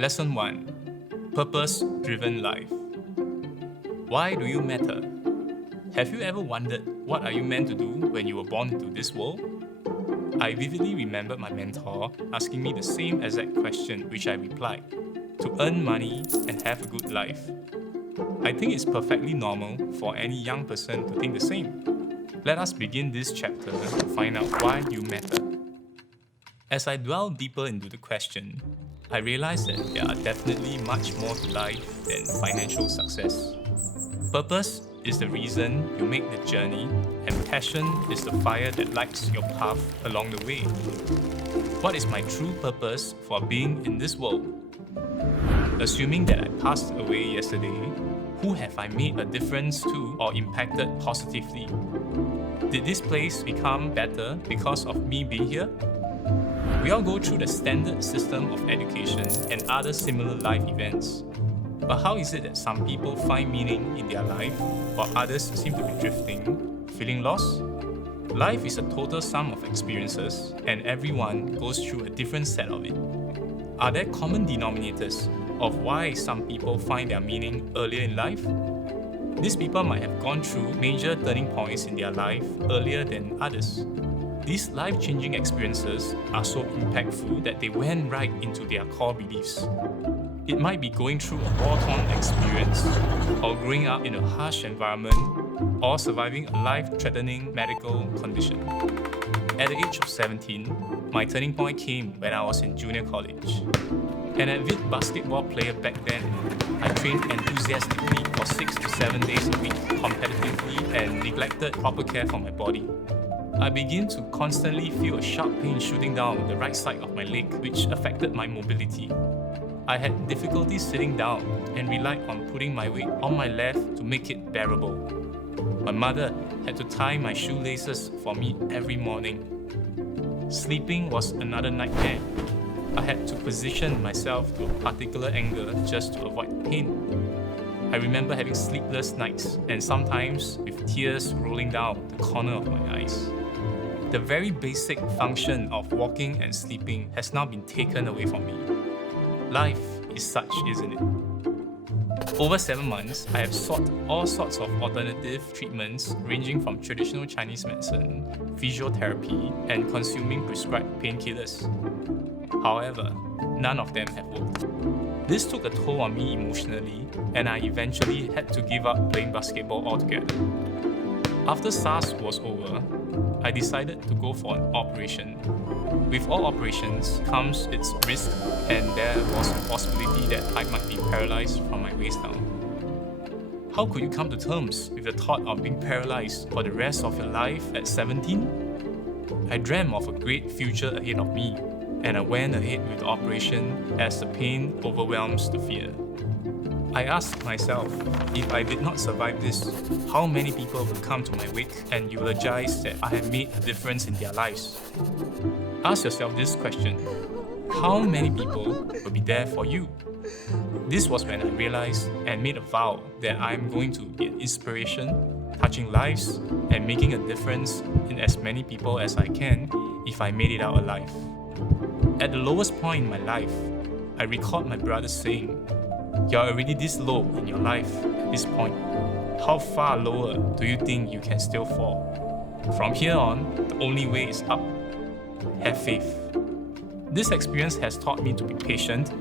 Lesson 1. Purpose-driven life. Why do you matter? Have you ever wondered what are you meant to do when you were born into this world? I vividly remember my mentor asking me the same exact question, which I replied, to earn money and have a good life. I think it's perfectly normal for any young person to think the same. Let us begin this chapter to find out why you matter. As I dwell deeper into the question, I realized that there are definitely much more to life than financial success. Purpose is the reason you make the journey, and passion is the fire that lights your path along the way. What is my true purpose for being in this world? Assuming that I passed away yesterday, who have I made a difference to or impacted positively? Did this place become better because of me being here? We all go through the standard system of education and other similar life events. But how is it that some people find meaning in their life while others seem to be drifting, feeling lost? Life is a total sum of experiences, and everyone goes through a different set of it. Are there common denominators of why some people find their meaning earlier in life? These people might have gone through major turning points in their life earlier than others. These life-changing experiences are so impactful that they went right into their core beliefs. It might be going through a war-torn experience, or growing up in a harsh environment, or surviving a life-threatening medical condition. At the age of 17, my turning point came when I was in junior college. An avid basketball player back then, I trained enthusiastically for 6 to 7 days a week competitively and neglected proper care for my body. I began to constantly feel a sharp pain shooting down the right side of my leg, which affected my mobility. I had difficulty sitting down and relied on putting my weight on my left to make it bearable. My mother had to tie my shoelaces for me every morning. Sleeping was another nightmare. I had to position myself to a particular angle just to avoid pain. I remember having sleepless nights and sometimes with tears rolling down the corner of my eyes. The very basic function of walking and sleeping has now been taken away from me. Life is such, isn't it? Over 7 months, I have sought all sorts of alternative treatments ranging from traditional Chinese medicine, physiotherapy, and consuming prescribed painkillers. However, none of them have worked. This took a toll on me emotionally, and I eventually had to give up playing basketball altogether. After SARS was over, I decided to go for an operation. With all operations comes its risk, and there was a possibility that I might be paralyzed from my waist down. How could you come to terms with the thought of being paralyzed for the rest of your life at 17? I dreamt of a great future ahead of me, and I went ahead with the operation as the pain overwhelms the fear. I asked myself, if I did not survive this, how many people would come to my wake and eulogize that I had made a difference in their lives? Ask yourself this question: how many people will be there for you? This was when I realized and made a vow that I am going to be an inspiration, touching lives and making a difference in as many people as I can if I made it out alive. At the lowest point in my life, I recalled my brother saying, "You're already this low in your life at this point. How far lower do you think you can still fall? From here on, the only way is up. Have faith." This experience has taught me to be patient,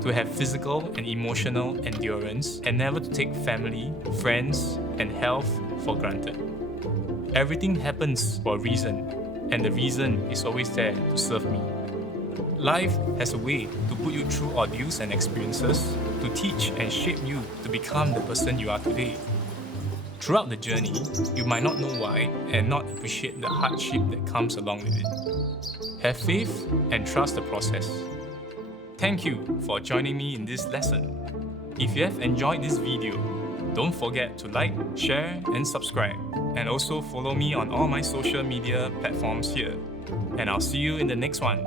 to have physical and emotional endurance, and never to take family, friends, and health for granted. Everything happens for a reason, and the reason is always there to serve me. Life has a way to put you through ordeals and experiences to teach and shape you to become the person you are today. Throughout the journey, you might not know why and not appreciate the hardship that comes along with it. Have faith and trust the process. Thank you for joining me in this lesson. If you have enjoyed this video, don't forget to like, share, and subscribe. And also follow me on all my social media platforms here. And I'll see you in the next one.